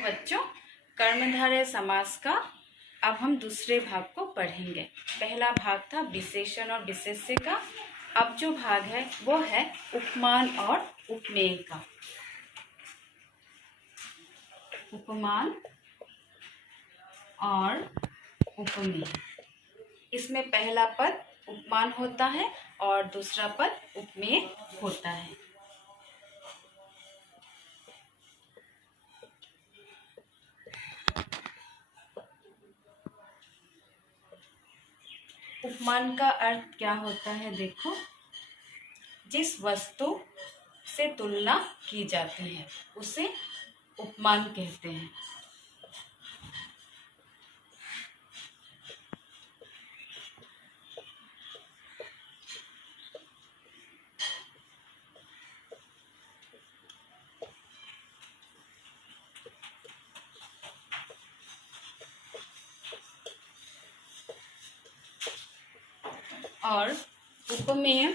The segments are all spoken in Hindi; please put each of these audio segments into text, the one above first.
बच्चों, कर्मधारय समास का अब हम दूसरे भाग को पढ़ेंगे। पहला भाग था विशेषण और विशेष्य का। अब जो भाग है वो है उपमान और उपमेय का। उपमान और उपमेय, इसमें पहला पद उपमान होता है और दूसरा पद उपमेय होता है। उपमान का अर्थ क्या होता है? देखो, जिस वस्तु से तुलना की जाती है उसे उपमान कहते हैं। और उपमेय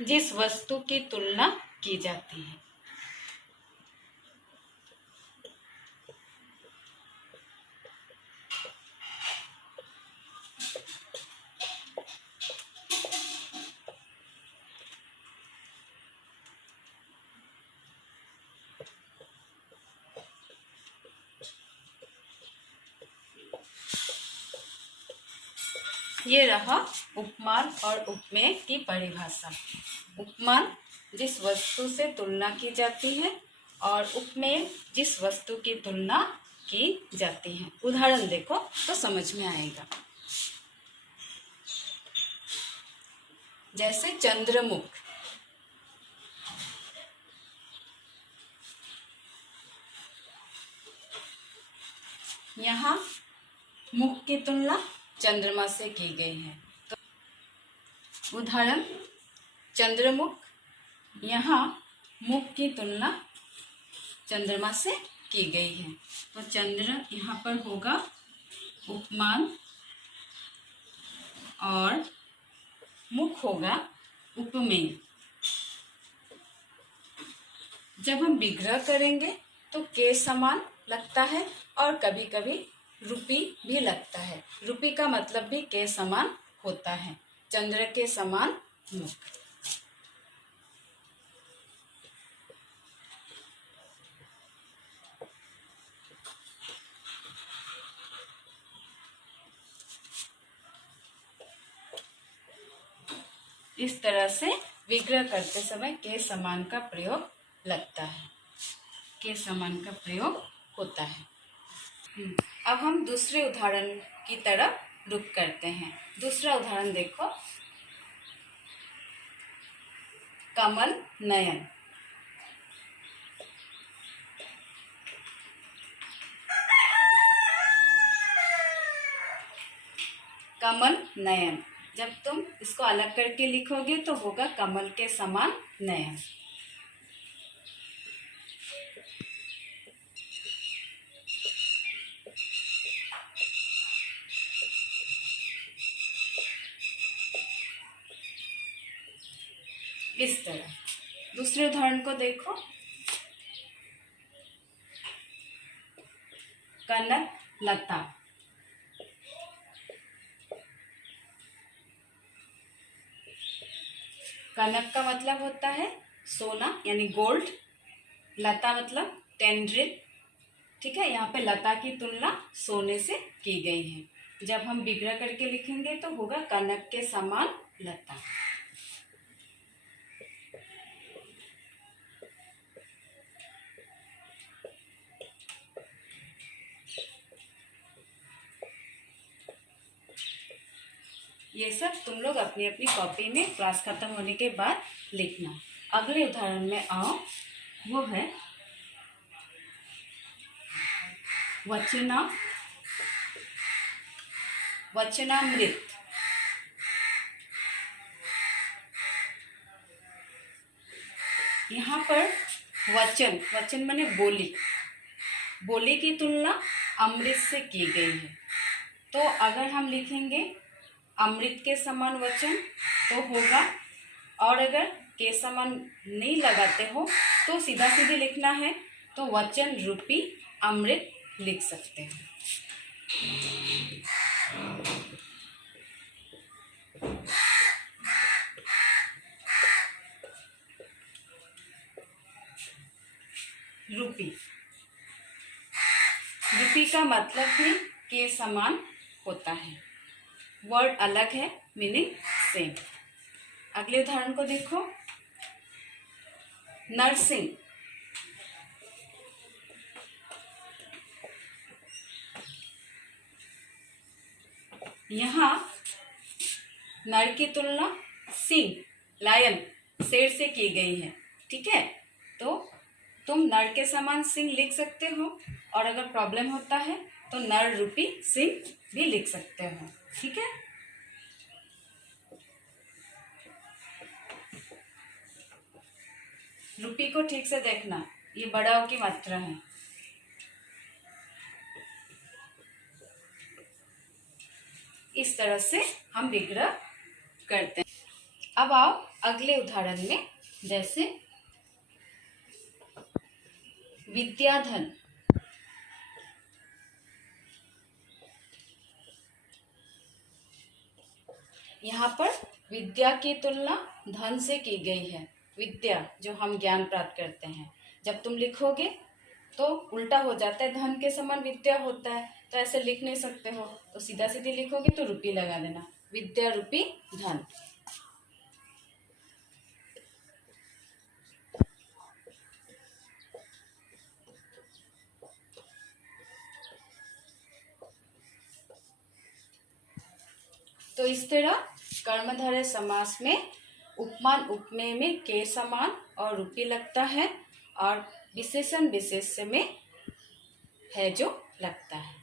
जिस वस्तु की तुलना की जाती है। ये रहा उपमान और उपमेय की परिभाषा। उपमान जिस वस्तु से तुलना की जाती है और उपमेय जिस वस्तु की तुलना की जाती है। उदाहरण देखो तो समझ में आएगा। जैसे चंद्रमुख, यहाँ मुख की तुलना चंद्रमा से की गई है। तो उदाहरण, चंद्रमुख, यहाँ मुख की तुलना चंद्रमा से की गई है। तो चंद्र यहाँ पर होगा उपमान और मुख होगा उपमेय। जब हम विग्रह करेंगे तो के समान लगता है और कभी कभी रूपी भी लगता है। रूपी का मतलब भी के समान होता है। चंद्र के समान मुख। इस तरह से विग्रह करते समय के समान का प्रयोग लगता है, के समान का प्रयोग होता है। अब हम दूसरे उदाहरण की तरफ रुख करते हैं। दूसरा उदाहरण देखो, कमल नयन। कमल नयन, जब तुम इसको अलग करके लिखोगे तो होगा कमल के समान नयन। इस तरह। दूसरे उदाहरण को देखो, कनक लता। कनक का मतलब होता है सोना यानी गोल्ड। लता मतलब टेंड्रिल। ठीक है, यहाँ पे लता की तुलना सोने से की गई है। जब हम विग्रह करके लिखेंगे तो होगा कनक के समान लता। ये सब तुम लोग अपनी अपनी कॉपी में क्लास खत्म होने के बाद लिखना। अगले उदाहरण में आओ, वो है वचनामृत। यहाँ पर वचन माने बोली की तुलना अमृत से की गई है। तो अगर हम लिखेंगे अमृत के समान वचन तो होगा, और अगर के समान नहीं लगाते हो तो सीधा सीधे लिखना है तो वचन रूपी अमृत लिख सकते हैं। रूपी, रूपी का मतलब भी के समान होता है। वर्ड अलग है, मीनिंग सेम। अगले उदाहरण को देखो। नर्सिंग, यहाँ नर की तुलना सिंह, लायन, शेर से की गई है। ठीक है, तो तुम नर के समान सिंह लिख सकते हो, और अगर प्रॉब्लम होता है तो नर रूपी सिंह भी लिख सकते हो। ठीक है, रूपी को ठीक से देखना, ये बड़ा ओ की मात्रा है। इस तरह से हम विग्रह करते हैं। अब आओ अगले उदाहरण में, जैसे विद्याधन। यहाँ पर विद्या की तुलना धन से की गई है। विद्या जो हम ज्ञान प्राप्त करते हैं, जब तुम लिखोगे तो उल्टा हो जाता है, धन के समान विद्या होता है, तो ऐसे लिख नहीं सकते हो, तो सीधा सीधी लिखोगे तो रूपी लगा देना, विद्या रूपी धन। तो इस तरह कर्मधारय समास में उपमान उपमेय में के समान और रूपी लगता है, और विशेषण विशेष्य में है जो लगता है।